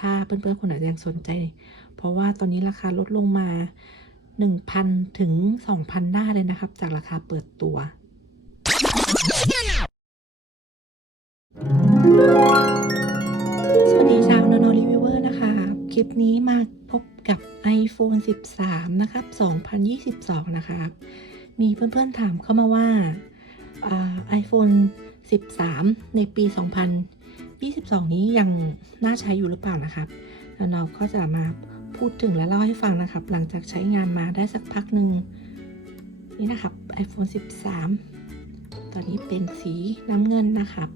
ถ้าเพื่อนๆคนไหนยังสนใจ เพราะว่าตอนนี้ราคาลดลงมา 1,000 ถึง 2,000 ได้เลยนะครับ จากราคาเปิดตัว สวัสดีชาวนอนรีวิวเวอร์นะคะ คลิปนี้มาพบกับ iPhone 13 นะครับ 2022 นะครับ มีเพื่อนๆถามเข้ามาว่าอ่า iPhone 13 ในปี 22 นี้ยังน่าใช้อยู่หรือเปล่านะครับแล้วเราก็จะมาพูดถึงและเล่าให้ฟังนะครับ หลังจากใช้งานมาได้สักพักหนึ่งนี่นะครับ iPhone 13 ตอนนี้เป็นสีน้ำเงินนะครับ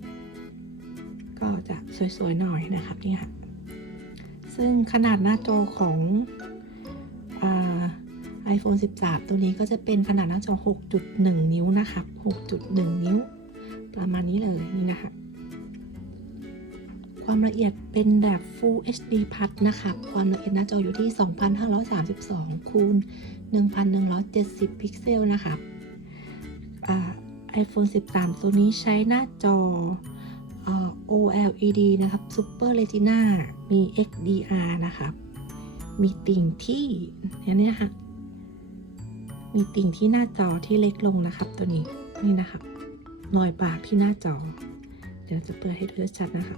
ก็จะสวยๆหน่อยนะครับนี่ค่ะซึ่งขนาดหน้าจอของไอ่า iPhone 13 ตัวนี้ก็จะเป็นขนาดหน้าจอ 6.1 นิ้วนะครับ 6.1 นิ้ว ประมาณนี้เลยนี่นะคะ ความละเอียดเป็นแบบ Full HD Plus นะครับความละเอียดหน้าจออยู่ที่ 2532 คูณ 1170 พิกเซลนะครับอ่า iPhone 13 ตัวนี้ใช้หน้าจอ OLED นะครับ Super Retina มี XDR นะครับมีติ่งที่อันนี้นะคะมีติ่งที่หน้าจอที่เล็กลงนะครับ ตัวนี้ นี่นะครับรอยปากที่หน้าจอ เดี๋ยวจะเปิดให้ดูชัดๆนะครั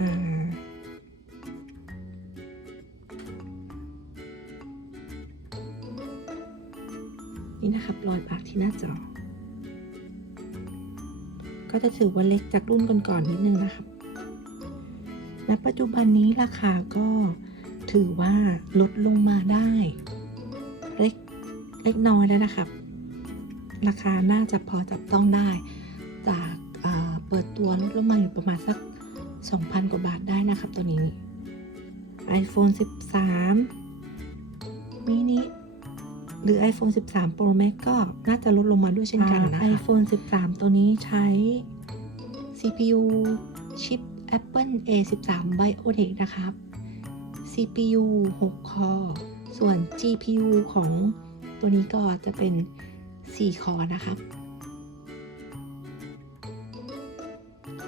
อ่านี่นะครับรอยปากที่หน้าจอ ก็จะถือว่าเล็กจากรุ่นก่อนๆนิดนึงนะครับณปัจจุบันนี้ราคาก็ถือว่าลดลงมาได้ เล็กเล็กน้อยแล้วนะครับ ราคาน่าจะพอจับต้องได้ จากเปิดตัวลดลงมาอยู่ประมาณสัก 2,000 กว่าบาทได้นะครับตัวนี้ iPhone 13 mini หรือ iPhone 13 Pro Max ก็น่าจะลดลงมาด้วยเช่นกันนะคะ iPhone 13 ตัวนี้ใช้ CPU ชิป Apple A13 Bionic นะครับ CPU 6 คอส่วน GPU ของตัวนี้ก็จะเป็น 4 คอนะครับ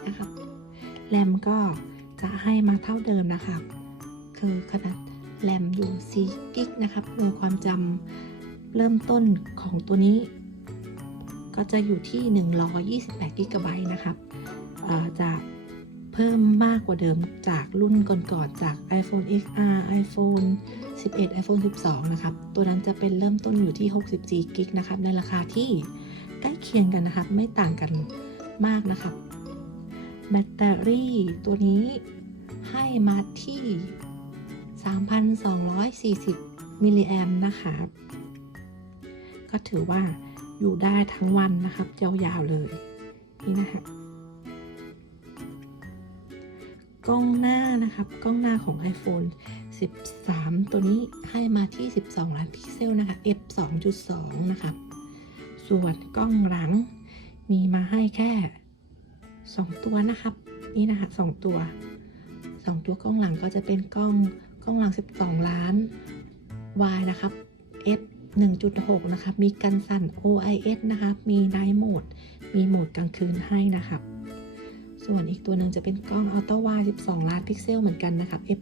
นะครับ แรมก็จะให้มาเท่าเดิมนะครับคือขนาดแรมอยู่4กิกนะครับโดยความจำเริ่มต้นของตัวนี้ ก็จะอยู่ที่ 128กิกะไบต์นะครับจะเพิ่มมากกว่าเดิมจากรุ่นก่อนๆจาก iPhone XR iPhone 11 iPhone 12 นะครับ ตัวนั้นจะเป็นเริ่มต้นอยู่ที่ 64กิกนะครับ ในราคาที่ใกล้เคียงกันนะครับ ไม่ต่างกันมากนะครับ แบตเตอรี่ตัวนี้ให้มาที่ 3,240 มิลลิแอมนะครับก็ถือว่าอยู่ได้ทั้งวันนะครับยาวๆเลย นี่นะฮะกล้องหน้านะครับ กล้องหน้าของ iPhone 13 ตัวนี้ให้มาที่ 12 ล้านพิกเซลนะคะ f 2.2 นะครับ ส่วนกล้องหลังมีมาให้แค่ 2ตัวนะครับ นี่นะคะ2ตัว2ตัวกล้องหลังก็จะเป็นกล้องกล้องหลัง 12 ล้าน Y นะครับ f 1.6 นะครับ มีกันสั่น OIS นะครับ มี Night Mode มีโหมดกลางคืนให้นะครับ ส่วนอีกตัวหนึ่งจะเป็นกล้อง Ultra Wide 12 ล้านพิกเซลเหมือนกันนะครับ f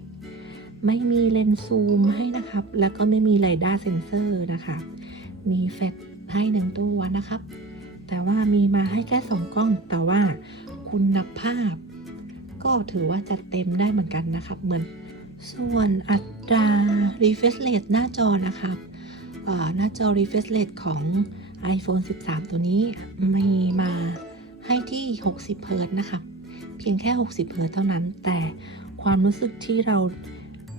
2.4 ไม่มีเลนส์ซูมให้นะครับ แล้วก็ไม่มีไรด้าเซนเซอร์นะคะ มีแฟลชให้หนึ่งตัวนะครับ แต่ว่ามีมาให้แค่2กล้อง แต่ว่าคุณภาพ ก็ถือว่าจัดเต็มได้เหมือนกันนะครับ เหมือนส่วนอัตรา refresh rate หน้าจอนะครับหน้าจอ refresh rate ของ iPhone 13 ตัวนี้มีมาให้ที่ 60เฮิรตนะครับเพียงแค่ 60เฮิรตเท่านั้น แต่ความรู้สึกที่เรา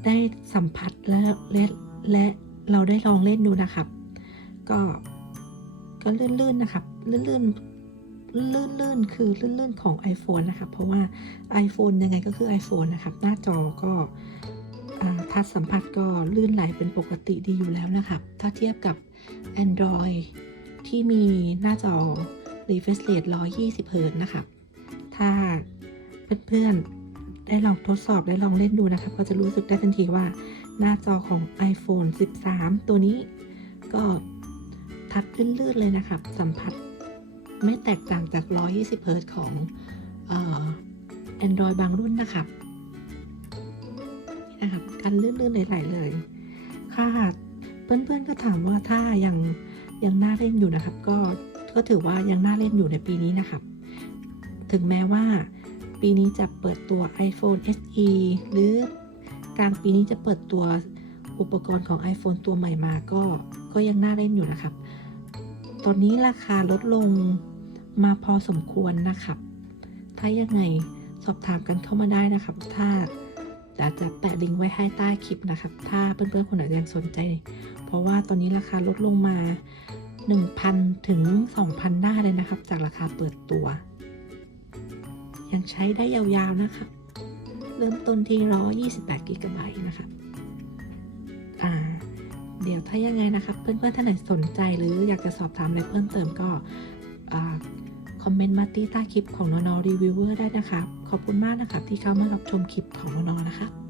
ได้สัมผัสและและและเราได้ลองเล่นดูนะครับ ก็ ก็ลื่นๆนะครับลื่นๆลื่นๆคือลื่นๆของ iPhone นะครับเพราะว่า iPhone ยังไงก็คือ iPhone นะครับหน้าจอก็ทัชสัมผัสก็ลื่นไหลเป็นปกติดีอยู่แล้วนะครับ ถ้าเทียบกับ Android ที่มีหน้าจอ refresh rate 120เฮิรตซ์นะครับ ถ้าเพื่อนๆ ได้ลองทดสอบได้ลองเล่นดูนะครับ ก็จะรู้สึกได้ทันทีว่าหน้าจอของ iPhone 13 ตัวนี้ก็ ทัดลื่นๆเลยนะครับสัมผัสไม่แตกต่างจาก 120เฮิรต์ของเอ่ Android บางรุ่นนะครับนี่นะครับกันลื่นๆไหลๆเลย ค่ะเพื่อนๆก็ถามว่าถ้ายังยังน่าเล่นอยู่นะครับ ก็ก็ถือว่ายังน่าเล่นอยู่ในปีนี้นะครับ ถึงแม้ว่าปีนี้จะเปิดตัว iPhone SE หรือกลางปีนี้จะเปิดตัวอุปกรณ์ของ iPhone ตัวใหม่มาก็ก็ยังน่าเล่นอยู่นะครับ ตอนนี้ราคาลดลงมาพอสมควรนะครับ ถ้ายังไงสอบถามกันเข้ามาได้นะครับถ้าเดี๋ยวจะแปะลิงก์ไว้ให้ใต้คลิปนะครับ ถ้าเพื่อนๆคนไหนยังสนใจ เพราะว่าตอนนี้ราคาลดลงมา 1,000 ถึง 2,000 ได้เลยนะครับ จากราคาเปิดตัว ยังใช้ได้ยาวๆนะครับเริ่มต้นที่128กิกะไบต์นะครับ เดี๋ยวถ้ายังไงนะคะเพื่อนๆท่านไหนสนใจหรืออยากจะสอบถามอะไรเพิ่มเติมก็คอมเมนต์มาที่ใต้คลิปของนอนอรีวิวเวอร์ได้นะครับขอบคุณมากนะคะที่เข้ามารับชมคลิปของนอนอนะคะ